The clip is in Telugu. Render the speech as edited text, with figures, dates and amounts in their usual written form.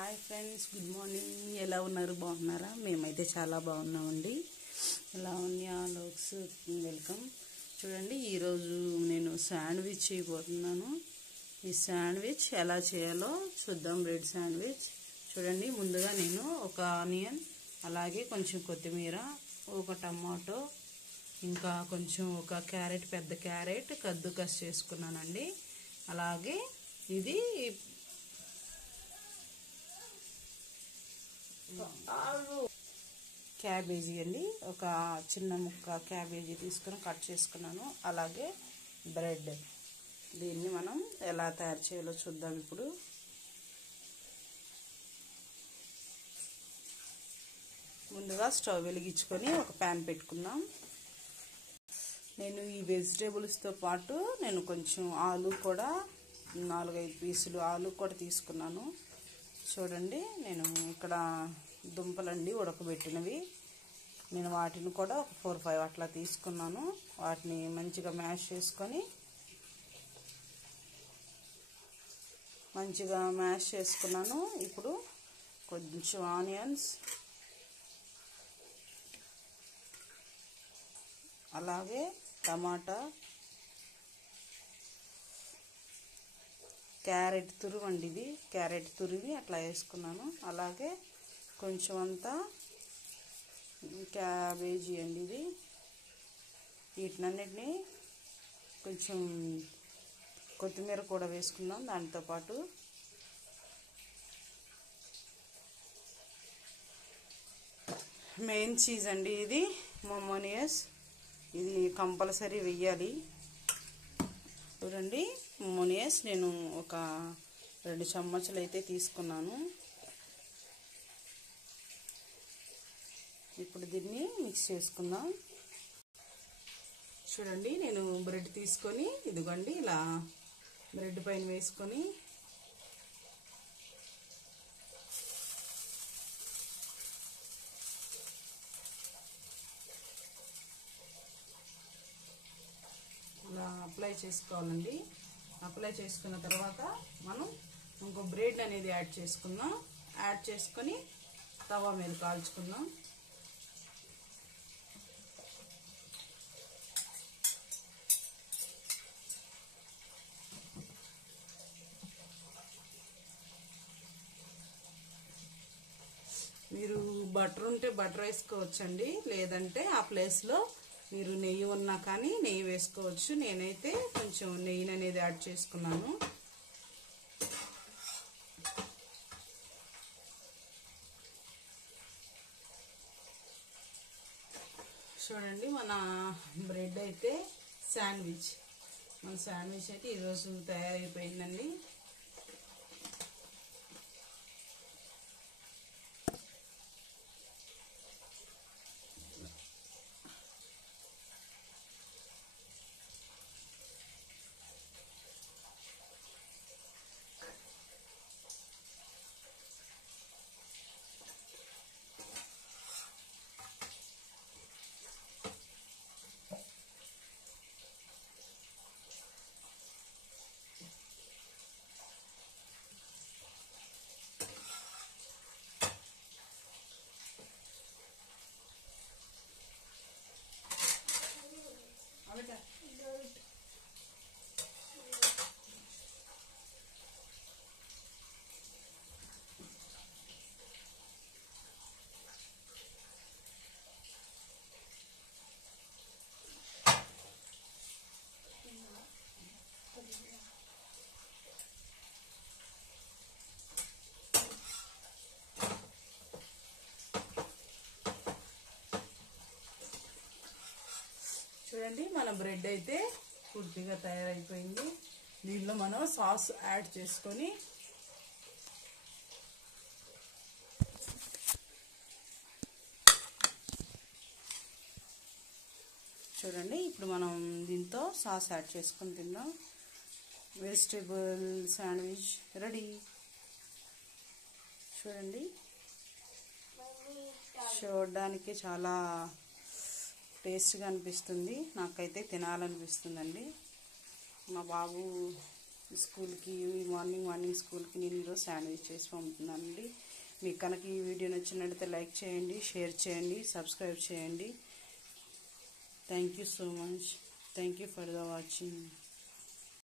Hi friends, good morning. ఎలా ఉన్నారు? బాగున్నారా? మేమైతే చాలా బాగున్నామండి. ఎలా ఉంది ఆలోక్స్ వెల్కమ్. చూడండి, ఈరోజు నేను శాండ్విచ్ చేయబోతున్నాను. ఈ శాండ్విచ్ ఎలా చేయాలో చూద్దాం. Bread sandwich. చూడండి, ముందుగా నేను ఒక ఆనియన్, అలాగే కొంచెం కొత్తిమీర, ఒక టమాటో, ఇంకా కొంచెం ఒక క్యారెట్, పెద్ద క్యారెట్ కద్దుకస్ చేసుకున్నానండి. అలాగే ఇది క్యాబేజీ అండి, ఒక చిన్న ముక్క క్యాబేజీ తీసుకుని కట్ చేసుకున్నాను. అలాగే బ్రెడ్. దీన్ని మనం ఎలా తయారు చేయాలో చూద్దాం. ఇప్పుడు ముందుగా స్టవ్ వెలిగించుకొని ఒక ప్యాన్ పెట్టుకుందాం. నేను ఈ వెజిటేబుల్స్తో పాటు నేను కొంచెం ఆలు కూడా 4-5 పీసులు ఆలు కూడా తీసుకున్నాను. చూడండి, నేను ఇక్కడ దుంపలండి ఉడకబెట్టినవి. నేను వాటిని కూడా ఒక 4-5 అట్లా తీసుకున్నాను. వాటిని మంచిగా మ్యాష్ చేసుకున్నాను. ఇప్పుడు కొంచెం ఆనియన్స్, అలాగే టమాటా, క్యారెట్ తురుము అండి, ఇది క్యారెట్ తురిమి అట్లా వేసుకున్నాను. అలాగే కొంచెం అంతా క్యాబేజీ అండి, ఇది. వీటినన్నిటినీ కొంచెం కొత్తిమీర కూడా వేసుకున్నాం. దాంతోపాటు మెయిన్ చీజ్ అండి, ఇది మొమోనియస్. ఇది కంపల్సరీ వెయ్యాలి. చూడండి, మొమోనియస్ నేను ఒక 2 చెంచాలు అయితే తీసుకున్నాను. ఇప్పుడు దీన్ని మిక్స్ చేసుకుందాం. చూడండి, నేను బ్రెడ్ తీసుకొని ఇదిగోండి ఇలా బ్రెడ్ పైన వేసుకొని ఇలా అప్లై చేసుకోవాలండి. అప్లై చేసుకున్న తర్వాత మనం ఇంకో బ్రెడ్ అనేది యాడ్ చేసుకుందాం. యాడ్ చేసుకొని తవా మీద కాల్చుకుందాం. మీరు బటర్ ఉంటే బటర్ వేసుకోవచ్చండి, లేదంటే ఆ ప్లేస్లో మీరు నెయ్యి ఉన్నా కానీ నెయ్యి వేసుకోవచ్చు. నేనైతే కొంచెం నెయ్యిని అనేది యాడ్ చేసుకున్నాను. చూడండి, మన బ్రెడ్ అయితే మన శాండ్విచ్ అయితే ఈరోజు తయారైపోయిందండి. చూడండి, మన బ్రెడ్ అయితే పూర్తిగా తయారైపోయింది. దీనిలో మనం సాస్ యాడ్ చేసుకొని చూడండి, ఇప్పుడు మనం దీంతో సాస్ యాడ్ చేసుకొని తిందాం. Vegetable sandwich ready. చూడండి, చూడడానికి చాలా టేస్ట్గా అనిపిస్తుంది. నాకైతే తినాలనిపిస్తుందండి. మా బాబు స్కూల్కి మార్నింగ్ స్కూల్కి నేను ఈరోజు శాండ్విచ్ చేసి పంపుతున్నానండి. మీకు కనుక ఈ వీడియో నచ్చినట్లయితే లైక్ చేయండి, షేర్ చేయండి, సబ్స్క్రైబ్ చేయండి. Thank you so much. Thank you for the watching.